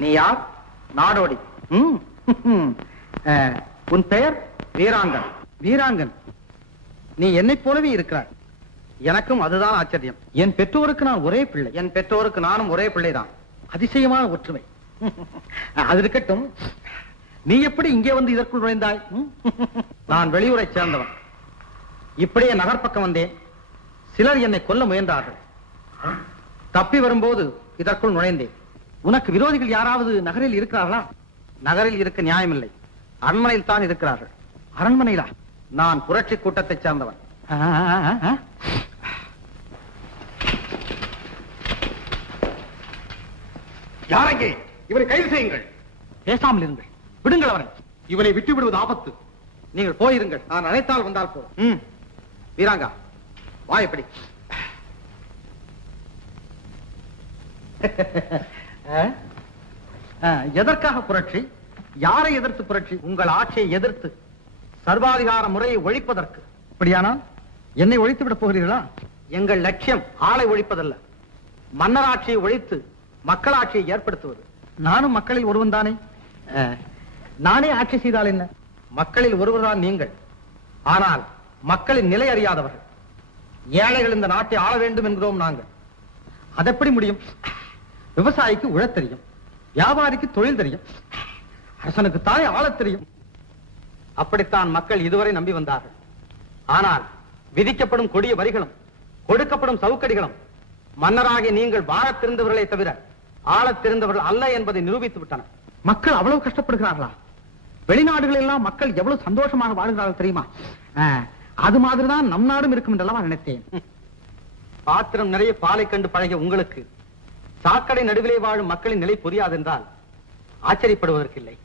நீ யார்? நாடோடி. அஹ், உன் பெயர்? வீராங்கன். வீராங்கன் நீ என்னைப் போலவே இருக்கிறாய். எனக்கும் அதுதான் ஆச்சரியம். என் பெற்றோருக்கு நான் ஒரே பிள்ளை. என் பெற்றோருக்கு நானும் ஒரே பிள்ளைதான். அதிசயமான ஒற்றுமை. அது இருக்கட்டும். நீ எப்படி இங்கே வந்து இதற்குள் நுழைந்தாய்? நான் வெளியூரை சேர்ந்தவன். இப்படியே நகர்ப்பக்கம் வந்தேன். சிலர் என்னை கொல்ல முயன்றார்கள். தப்பி வரும்போது இதற்குள் நுழைந்தேன். உனக்கு விரோதிகள் யாராவது நகரில் இருக்கிறார்களா? நகரில் இருக்க நியாயமில்லை. அரண்மனையில் தான் இருக்கிறார்கள். அரண்மனையிலா? நான் புரட்சி கூட்டத்தைச் சேர்ந்தவன். யாரங்கே? இவரை கைது செய்யுங்கள். பேசாமல் இருங்கள். விடுங்கள் அவனை இவனை விட்டு விடுவது ஆபத்து. நீங்கள் போயிருங்கள். நான் அழைத்தால் வந்தால் போ ம். வீராங்கா வா எப்படி எதற்காக புரட்சி? யாரை எதிர்த்து புரட்சி? உங்கள் ஆட்சியை எதிர்த்து சர்வாதிகார முறையை ஒழிப்பதற்கு. அப்படியானால் என்னை ஒழித்து விட போகிறீர்களா? எங்கள் லட்சியம் ஆளை ஒழிப்பதல்ல. மன்னராட்சியை ஒழித்து மக்களாட்சியை ஏற்படுத்துவது. நானும் மக்களில் ஒருவன் தானே? நானே ஆட்சி செய்தால் என்ன? மக்களில் ஒருவர்தான் நீங்கள். ஆனால் மக்களின் நிலை அறியாதவர்கள். ஏழைகள் இந்த நாட்டை ஆள வேண்டும் என்கிறோம் நாங்கள். அதெப்படி முடியும்? விவசாயிக்கு உழ தெரியும். வியாபாரிக்கு தொழில் தெரியும். அரசனுக்கு தானே ஆள தெரியும். அப்படித்தான் மக்கள் இதுவரை நம்பி வந்தார்கள். ஆனால் விதிக்கப்படும் கொடிய வரிகளும் கொடுக்கப்படும் சவுக்கடிகளும் மன்னராகி நீங்கள் வாழத் தெரிந்தவர்களே தவிர ஆளத் தெரிந்தவர்கள் அல்ல என்பதை நிரூபித்து விட்டனர் மக்கள் அவ்வளவு கஷ்டப்படுகிறார்களா? வெளிநாடுகளெல்லாம் மக்கள் எவ்வளவு சந்தோஷமாக வாழ்கிறார்கள் தெரியுமா? அஹ், அது மாதிரிதான் நம் நாடும் இருக்கும் என்றெல்லாம் நினைத்தேன். பாத்திரம் நிறைய பாலை கண்டு பழகிய உங்களுக்கு சாக்கடை நடுவிலே வாழும் மக்களின் நிலை புரியாதென்றால் ஆச்சரியப்படுவதற்கில்லை.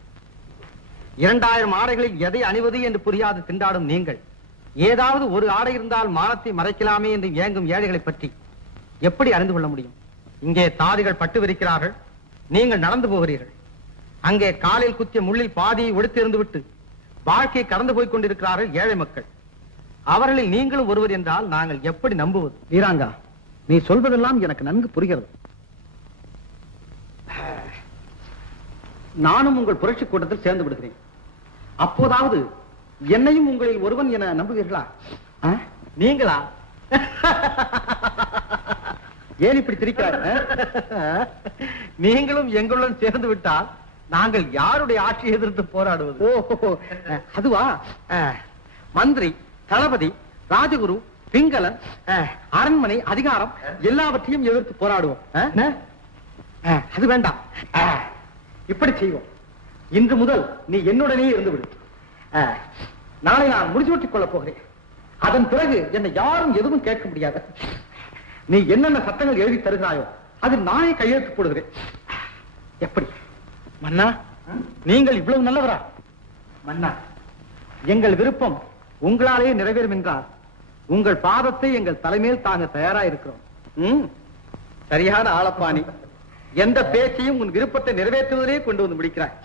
இரண்டாயிரம் ஆடைகளில் எதை அணிவது என்று புரியாது திண்டாடும் நீங்கள். ஏதாவது ஒரு ஆடை இருந்தால் மானத்தை மறைக்கலாமே என்று ஏங்கும் ஏழைகளை பற்றி எப்படி அறிந்து கொள்ள முடியும்? இங்கே தாதிகள் பட்டு விரிக்கிறார்கள். நீங்கள் நடந்து போகிறீர்கள். அங்கே காலில் குத்திய முள்ளில் பாதியை ஒடுத்திருந்து விட்டு வாழ்க்கையை கடந்து போய் கொண்டிருக்கிறார்கள் ஏழை மக்கள். அவர்களில் நீங்களும் ஒருவர் என்றால் நாங்கள் எப்படி நம்புவது? வீராங்கா நீ சொல்வதெல்லாம் எனக்கு நன்கு புரிகிறது. நானும் உங்கள் புரட்சி கூட்டத்தில் சேர்ந்து விடுகிறேன். அப்போதாவது என்னையும் உங்களில் ஒருவன் என நம்புவீர்களா? நீங்களா? ஏன் இப்படி திரிக்கிறார் நீங்களும் எங்களுடன் சேர்ந்து விட்டால் நாங்கள் யாருடைய ஆட்சியை எதிர்த்து போராடுவது? ஓ அதுவா? மந்திரி தளபதி ராஜகுரு பிங்களன் அரண்மனை அதிகாரம் எல்லாவற்றையும் எதிர்த்து போராடுவோம். அது வேண்டாம். இப்படி செய்வோம். இன்று முதல் நீ என்னுடனே இருந்து விடு. நாளை நான் முடிசூட்டிக் கொள்ளப் போகிறேன். அதன் பிறகு என்னை யாரும் எதுவும் கேட்க முடியாது. நீ என்னென்ன சட்டங்கள் எழுதி தருகிறாயோ அதில் நானே கையெழுத்து போடுகிறேன். எப்படி? மன்னா நீங்கள் இவ்வளவு நல்லவரா? மன்னா எங்கள் விருப்பம் உங்களாலேயே நிறைவேறும் என்றால் உங்கள் பாதத்தை எங்கள் தலைமையில் தாங்க தயாரா இருக்கிறோம். சரியான ஆளப்பாணி. எந்த பேச்சையும் உன் விருப்பத்தை நிறைவேற்றுவதிலே கொண்டு வந்து முடிக்கிறாய்.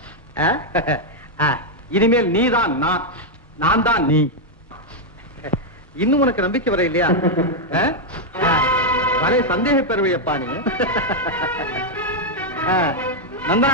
இனிமேல் நீ இனிமேல் நான். நான் தான் நீ. இன்னும் உனக்கு நம்பிக்கை வர இல்லையா? ஆ? வரை சந்தேக பெறுவையப்பா நீ. நந்தா.